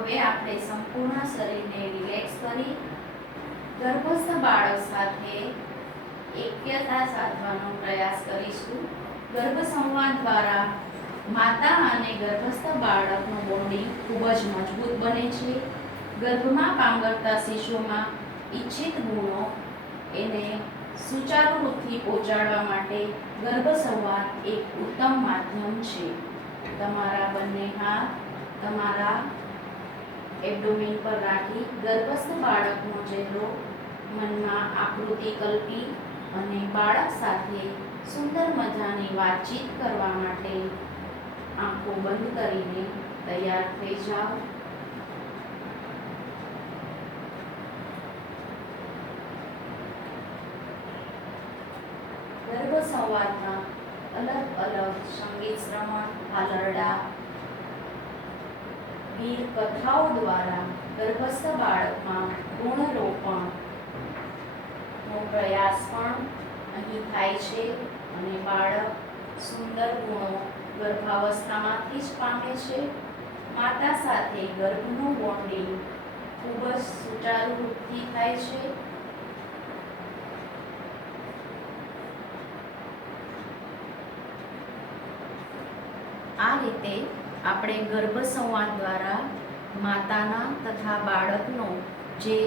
હવે આપણે સંપૂર્ણ શરીરને રિલેક્સ કરી ગર્ભસ્થ બાળક સાથે એક્યતા સાધવાનો પ્રયાસ કરીશું. ગર્ભ સંવાદ દ્વારા માતા અને ગર્ભસ્થ બાળકનું બોન્ડિંગ ખૂબ જ મજબૂત બને છે. ગર્ભમાં પાંગરતા શિશુમાં ઈચ્છિત ગુણો એને સુચારુ રૂપથી પહોંચાડવા માટે ગર્ભ સંવાદ એક ઉત્તમ માધ્યમ છે. તમારા બંને હાથ તમારા એબ્ડોમેન પર રાખી ગર્ભસ્થ બાળકનો ચહેરો મનમાં આકૃતિ કલ્પી અને બાળક સાથે સુંદર મજાની વાતચીત કરવા માટે આંખો બંધ કરીને તૈયાર થઈ જાઓ. ગર્ભ સંવાદમાં અલગ અલગ સંગીત શ્રવણ, હાલરડા, વીર કથાઓ દ્વારા ગર્ભસ્થ બાળકમાં ગુણરોપણનો પ્રયાસ પણ અહીં થાય છે અને બાળક સુંદર ગુણો ગર્ભાવસ્થામાંથી જ પામે છે. માતા સાથે ગર્ભનું બોન્ડિંગ ખૂબ જ સુચારુ રૂપથી થાય છે. આ રીતે આપણે ગર્ભ સંવાદ દ્વારા માતાના તથા બાળકનો જે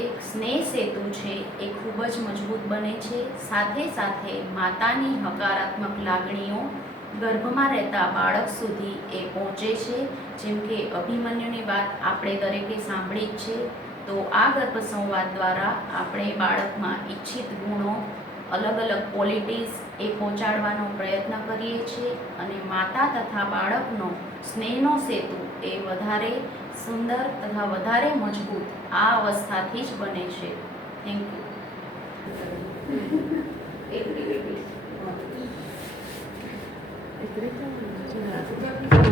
એક સ્નેહ સેતુ છે એ ખૂબ જ મજબૂત બને છે. સાથે સાથે માતાની હકારાત્મક લાગણીઓ ગર્ભમાં રહેતા બાળક સુધી એ પહોંચે છે. જેમ કે અભિમન્યુની વાત આપણે દરેકે સાંભળી જ છે. તો આ ગર્ભ સંવાદ દ્વારા આપણે બાળકમાં ઈચ્છિત ગુણો, અલગ અલગ ક્વોલિટીઝ એ પહોંચાડવાનો પ્રયત્ન કરીએ છીએ અને માતા તથા બાળકનો સ્નેહનો સેતુ એ વધારે સુંદર તથા વધારે મજબૂત આ અવસ્થાથી જ બને છે. Thank you.